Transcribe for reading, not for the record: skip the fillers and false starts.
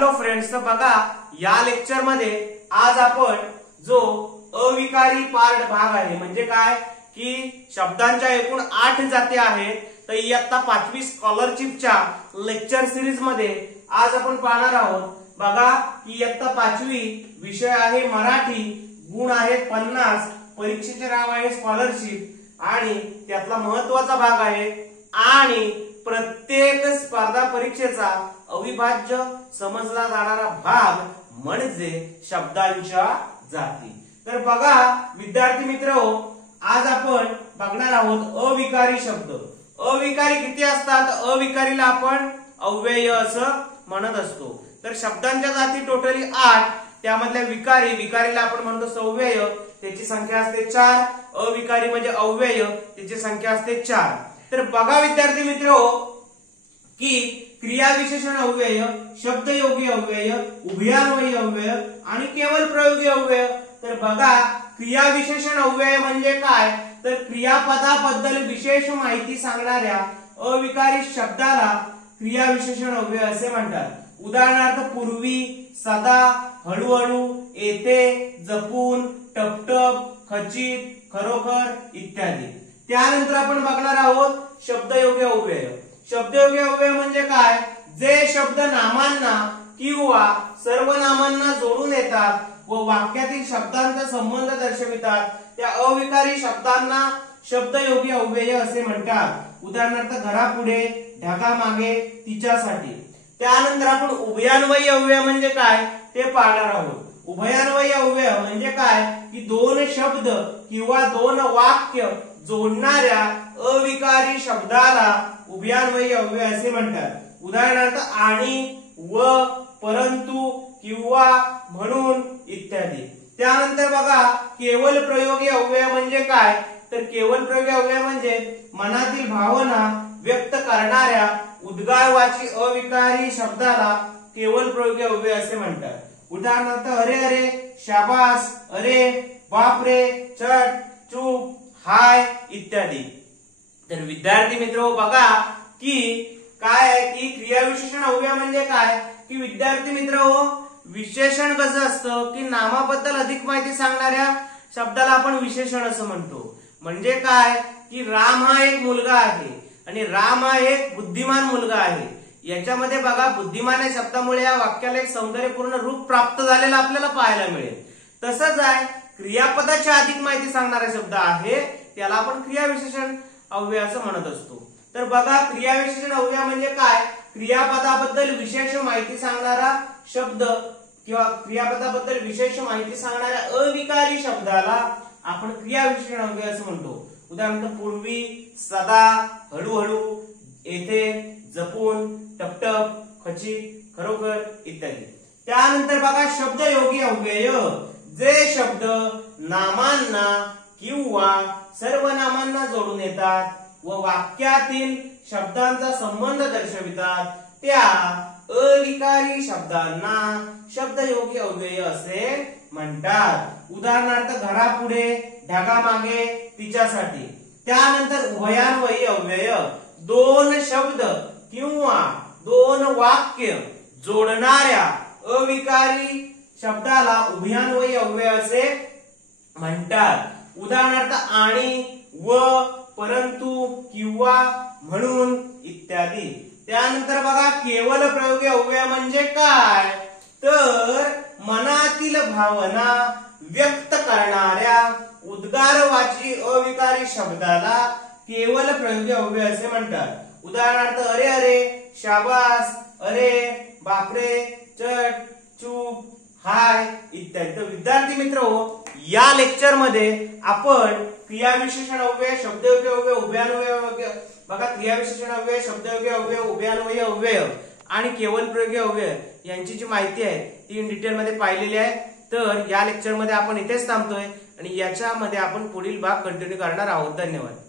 Hello friends, तर बघा या लेक्चर मध्ये आज आपण जो अविकारी पार्ट भाग आहे म्हणजे काय की शब्दांच्या एकूण 8 जाती आहेत. तर इयत्ता 5वी स्कॉलरशिपच्या लेक्चर सिरीज मध्ये आज आपण पाहणार आहोत. बघा की इयत्ता 5वी विषय आहे मराठी, गुण आहेत 50, परीक्षेचे नाव आहे स्कॉलरशिप आणि त्यातला महत्त्वाचा भाग आहे आणि प्रत्येक स्पर्धा परीक्षेचा अविभाज्य समजला जाणारा भाग म्हणजे शब्दांच्या जाती. तर बघा विद्यार्थी मित्रहो, आज आपण बघणार आहोत अविकारी शब्द. अविकारी किती असतात? अविकारीला आपण अव्यय असं म्हणत असतो. तर शब्दांच्या जाती टोटली 8, त्यामधल्या विकारीला आपण म्हणतो सव्यय, त्याची संख्या असते 4. अविकारी म्हणजे अव्यय, त्याची संख्या असते 4. तर बघा विद्यार्थी मित्रहो की क्रियाविशेषण अव्यय, शब्दयोगी अव्यय, उभयान्वयी अव्यय आणि केवळ प्रयोगी अव्यय. तर बघा क्रियाविशेषण अव्यय म्हणजे काय, तर क्रियापदाबद्दल विशेष माहिती सांगणाऱ्या अविकारी शब्दाला क्रियाविशेषण अव्यय असे म्हणतात. उदाहरणार्थ पूर्वी, सदा, हळूहळू, येथे, जपून, टपटप, खचित, खरोखर इत्यादी. त्यानंतर आपण बघणार आहोत शब्दयोगी अव्यय. शब्दयोगी अव्यय म्हणजे काय, जे शब्द नामांना किंवा सर्वनामांना जोडून येतात व वाक्यातील शब्दांचा संबंध दर्शवितात त्या अविकारी शब्दांना शब्दयोगी अव्यय असे म्हणतात. उदाहरणार्थ घरापुढे, ढगामागे, तिच्यासाठी. त्यानंतर आपण उभयान्वयी अव्यय म्हणजे काय ते पाहणार आहोत. उभयान्वयी अव्यय म्हणजे काय की दोन शब्द किंवा दोन वाक्य जोडणाऱ्या अविकारी शब्दाला उभयान्वयी अव्यय असे म्हणतात. उदाहरणार्थ आणि, व, परंतु, किंवा, म्हणून इत्यादी. त्यानंतर बघा केवळ प्रयोगी अव्यय म्हणजे काय, तर केवळ प्रयोगी अव्यय म्हणजे मनातील भावना व्यक्त करणाऱ्या उद्गारवाची अविकारी शब्दाला केवळ प्रयोगी अव्यय असे म्हणतात. उदाहरणार्थ अरे अरे, शाबास, अरे, बापरे, चट, चूप, हाय इत्यादी. तर विद्यार्थी मित्र बघा की काय आहे की क्रियाविशेषण अव्यय म्हणजे काय की विद्यार्थी मित्र विशेषण कसं असतं की नामाबद्दल अधिक माहिती सांगणाऱ्या शब्दाला आपण विशेषण असं म्हणतो. म्हणजे काय की राम हा एक मुलगा आहे आणि राम हा एक बुद्धिमान मुलगा आहे. याच्यामध्ये बघा बुद्धिमान या शब्दामुळे या वाक्याला एक सौंदर्यपूर्ण रूप प्राप्त झालेलं आपल्याला पाहायला मिळेल. तसंच आहे क्रियापदाची अधिक माहिती सांगणारा शब्द आहे त्याला आपण क्रियाविशेषण अव्यय असं म्हणत असतो. तर बघा क्रियाविशेषण अव्यय म्हणजे काय, क्रियापदाबद्दल विशेष माहिती सांगणारा शब्द किंवा क्रियापदाबद्दल विशेष माहिती सांगणाऱ्या अविकारी शब्दाला आपण क्रियाविशेषण अव्यय असं म्हणतो. उदाहरणार्थ पूर्वी, सदा, हळूहळू, येथे, जपून, टपटप, खचित, खरोखर इत्यादी. त्यानंतर बघा शब्दयोगी अव्यय, जे शब्द नामांना किंवा सर्वनामांना जोडून येतात व वाक्यातील शब्दांचा संबंध दर्शवितात त्या अविकारी शब्दांना शब्दयोगी अव्यय असे म्हणतात. उदाहरणार्थ घरापुढे, ढगामागे, तिच्यासाठी. त्यानंतर उभयान्वयी अव्यय, दोन शब्द किंवा दोन वाक्य जोडणाऱ्या अविकारी शब्दाला उभयान्वयी अव्यय असे म्हणतात. उदाहरणार्थ आणि, व, परंतु, किंवा, म्हणून इत्यादी. त्यानंतर बघा केवळ प्रयोगी अव्यय म्हणजे काय, तर मनातील भावना व्यक्त करणाऱ्या उद्गारवाची अविकारी शब्दाला केवळ प्रयोगी अव्यय असे म्हणतात. उदाहरणार्थ अरे अरे, शाबास, अरे, बापरे, चट, चूप, हाय इत्यादी. तर विद्यार्थी मित्र या लेक्चर मध्ये आपण क्रियाविशेषण अव्यय, शब्दयोगी अव्यय, उभयान्वयी अव्यय, बघा क्रियाविशेषण अव्यय, शब्दयोगी अव्यय, उभयान्वयी अव्यय आणि केवळ प्रयोगी अव्यय यांची जी माहिती आहे ती इन डिटेल मध्ये पाहिलेली आहे. तर या लेक्चर मध्ये आपण इथेच थांबतोय आणि याच्यामध्ये आपण पुढील भाग कंटिन्यू करणार आहोत. धन्यवाद.